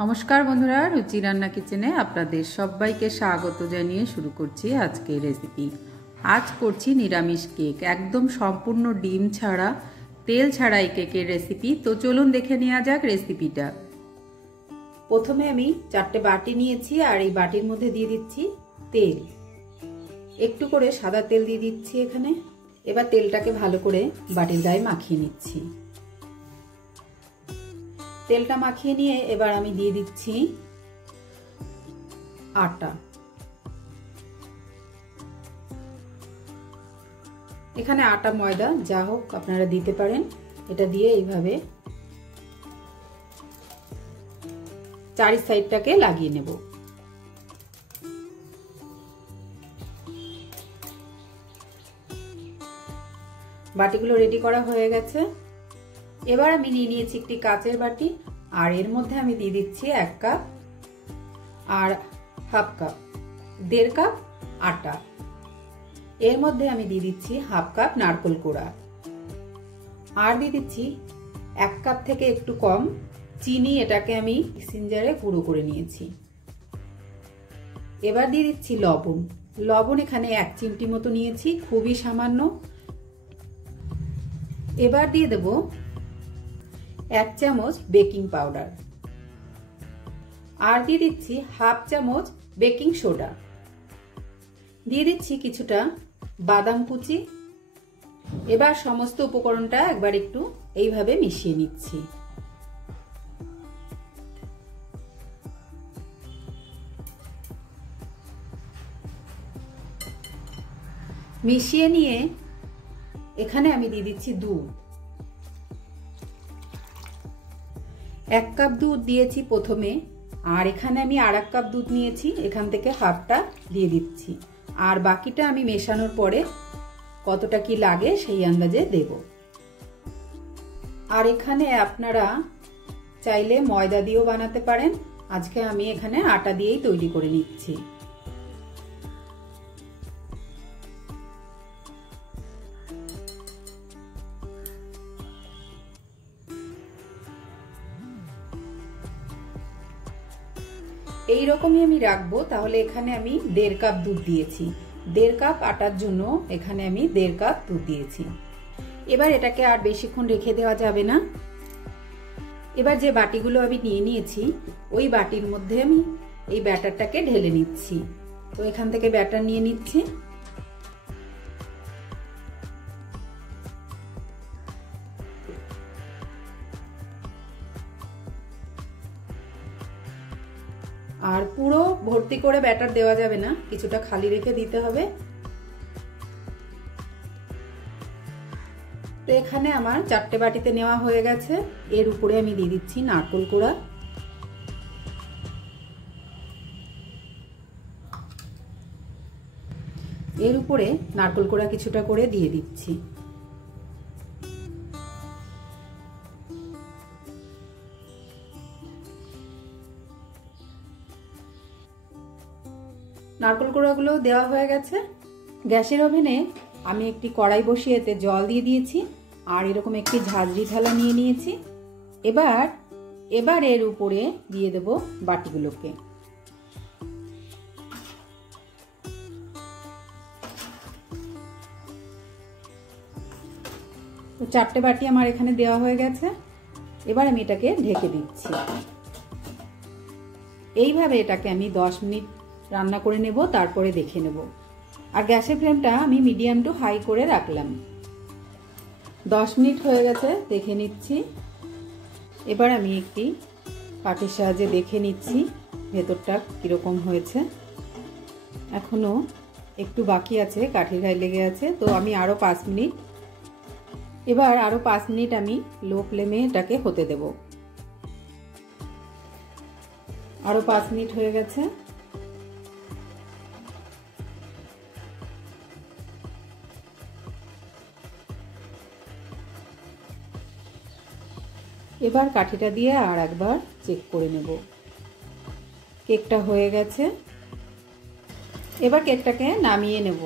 নমস্কার বন্ধুরা, রুচি রান্না কিচেনে আপনাদের সবাইকে স্বাগত জানিয়ে শুরু করছি আজকের রেসিপি। আজ করছি নিরামিষ কেক, একদম সম্পূর্ণ ডিম ছাড়া, তেল ছাড়া এই কেকের রেসিপি। তো চলুন দেখে নেওয়া যাক রেসিপিটা। প্রথমে আমি 4টে বাটি নিয়েছি আর এই বাটির মধ্যে দিয়ে দিচ্ছি তেল। একটু করে সাদা তেল দিয়ে দিচ্ছি এখানে। এবার তেলটাকে ভালো করে বাটির গায়ে মাখিয়ে নিচ্ছি। তেলটা মাখিয়ে নিয়ে এবার আমি দিয়ে দিচ্ছি আটা। এখানে আটা ময়দা যা হোক আপনারা দিতে পারেন। এটা দিয়ে এইভাবে চারি সাইডটাকে লাগিয়ে নেব। বাটিগুলো রেডি করা হয়ে গেছে। এবার আমি নিয়ে নিয়েছি একটি কাচের বাটি আর এর মধ্যে আমি দিয়ে দিচ্ছি 1 কাপ আর হাফ কাপ, 1.5 কাপ আটা। এর মধ্যে আমি দিয়ে দিচ্ছি হাফ কাপ নারকেল কোড়া আর দিয়ে দিচ্ছি 1 কাপ থেকে একটু কম চিনি। এটাকে আমি সিঞ্জারে গুঁড়ো করে নিয়েছি। এবার দিয়ে দিচ্ছি লবণ। লবণ এখানে 1 চিমটি মতো নিয়েছি, খুবই সামান্য। এবার দিয়ে দেব 1 চামচ বেকিং পাউডার আর দিয়ে দিচ্ছি হাফ চামচ বেকিং সোডা। দিয়ে দিচ্ছি কিছুটা বাদাম কুচি। এবার সমস্ত উপকরণটা একবার একটু এইভাবে মিশিয়ে নিচ্ছি। মিশিয়ে নিয়ে এখানে আমি দিয়ে দিচ্ছি দুধ। 1 কাপ দুধ দিয়েছি প্রথমে আর এখানে আমি আর1 কাপ দুধ নিয়েছি, এখান থেকে হাফটা দিয়ে দিচ্ছি আর বাকিটা আমি মেশানোর পরে কতটা কি লাগে সেই আন্দাজে দেব। আর এখানে আপনারা চাইলে ময়দা দিয়েও বানাতে পারেন। আজকে আমি এখানে আটা দিয়েই তৈরি করে নিচ্ছি। এই রকমই আমি রাখবো। তাহলে এখানে আমি 1.5 কাপ দুধ দিয়েছি, 1.5 কাপ আটার জন্য এখানে আমি 1.5 কাপ দুধ দিয়েছি। এবার এটাকে আর বেশিক্ষণ রেখে দেওয়া যাবে না। এবার যে বাটিগুলো আমি নিয়ে নিয়েছি ওই বাটির মধ্যে আমি এই ব্যাটারটাকে ঢেলে নিচ্ছি। তো এখান থেকে ব্যাটার নিয়ে নিচ্ছি। আর পুরো ভর্তি করে ব্যাটার দেওয়া যাবে না, কিছুটা খালি রেখে দিতে হবে। তো এখানে আমার 4টে বাটিতে নেওয়া হয়ে গেছে। এর উপরে আমি দিয়ে দিচ্ছি নারকেল কোড়া। এর উপরে নারকেল কোড়া কিছুটা করে দিয়ে দিচ্ছি। নারকেল কোড়াগুলো দেওয়া হয়ে গেছে। গ্যাসের ওভেনে আমি একটি কড়াই বসিয়ে এতে জল দিয়ে দিয়েছি আর এরকম একটি ঝাঁঝরি থালা নিয়ে নিয়েছি। এবার এর উপরে দিয়ে দেব বাটিগুলোকে। তো 4টে বাটি আমার এখানে দেওয়া হয়ে গেছে। এবার আমি এটাকে ঢেকে দিচ্ছি। এইভাবে এটাকে আমি 10 মিনিট রান্না করে নেব, তারপরে দেখে নেব। আর গ্যাসের ফ্লেমটা আমি মিডিয়াম টু হাই করে রাখলাম। 10 মিনিট হয়ে গেছে, দেখে নিচ্ছি। এবার আমি একটি কাঠির সাহায্যে দেখে নিচ্ছি ভেতরটা কিরকম হয়েছে। এখনো একটু বাকি আছে, কাঠির গায়ে লেগে আছে। তো আমি আরো 5 মিনিট, এবার আরো 5 মিনিট আমি লো ফ্লেমে এটাকে হতে দেব। আরো 5 মিনিট হয়ে গেছে। এবার কাঠিটা দিয়ে আর একবার চেক করে নেব। কেকটা হয়ে গেছে। এবার কেকটাকে নামিয়ে নেব,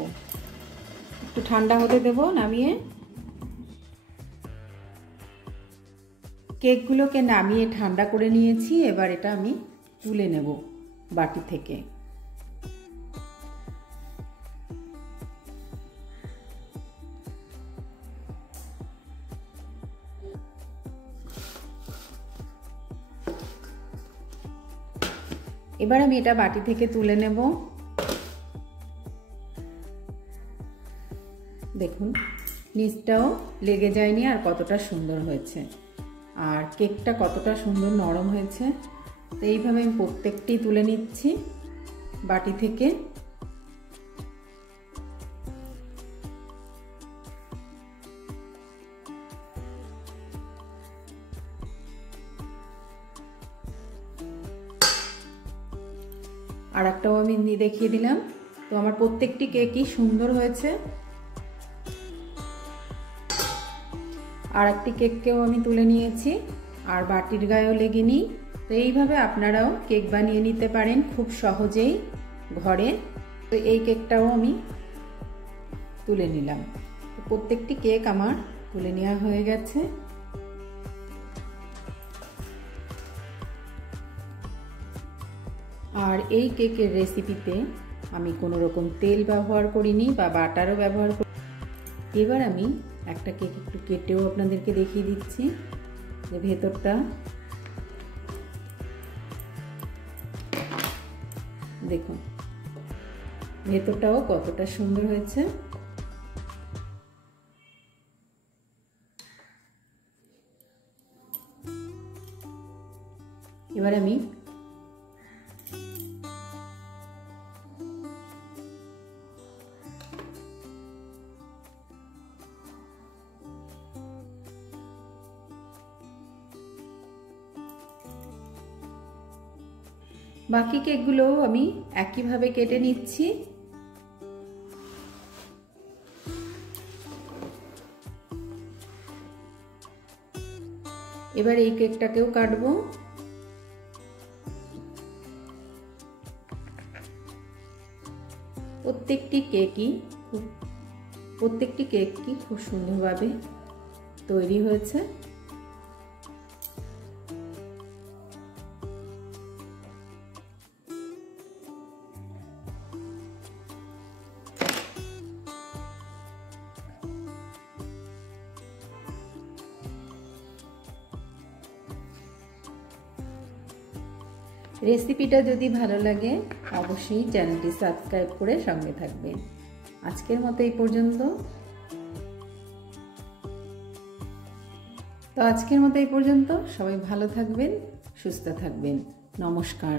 একটু ঠান্ডা হতে দেব নামিয়ে। কেকগুলোকে নামিয়ে ঠান্ডা করে নিয়েছি। এবার এটা আমি তুলে নেব বাটি থেকে। এবার আমি এটা বাটি থেকে তুলে নেব। দেখুন নিচটাও লেগে যায়নি আর কতটা সুন্দর হয়েছে, আর কেকটা কতটা সুন্দর নরম হয়েছে। তো এইভাবে আমি প্রত্যেকটি তুলে নিচ্ছি বাটি থেকে। আর একটাও আমি দেখিয়ে দিলাম। তো আমার প্রত্যেকটি কেকই সুন্দর হয়েছে। আর একটি কেককেও আমি তুলে নিয়েছি, আর বাটির গায়েও লেগেনি। তো এইভাবে আপনারাও কেক বানিয়ে নিতে পারেন খুব সহজেই ঘরে। তো এই কেকটাও আমি তুলে নিলাম। প্রত্যেকটি কেক আমার তুলে নেওয়া হয়ে গেছে। আর এই কেকের রেসিপিতে আমি কোনো রকম তেল ব্যবহার করিনি বা বাটারও ব্যবহার করি। এবার আমি একটা কেক একটু কেটেও আপনাদেরকে দেখিয়ে দিচ্ছি যে ভেতরটা দেখুন, ভেতরটাও কতটা সুন্দর হয়েছে। এবার আমি বাকি কেকগুলোও আমি একইভাবে কেটে নিচ্ছি। এবার এই কেকটাকেও কাটবো। প্রত্যেকটি কেকই খুব সুন্দরভাবে তৈরি হয়েছে। রেসিপিটা যদি ভালো লাগে অবশ্যই চ্যানেলটি সাবস্ক্রাইব করে সঙ্গে থাকবেন। আজকের মতো এই পর্যন্ত। সবাই ভালো থাকবেন, সুস্থ থাকবেন। নমস্কার।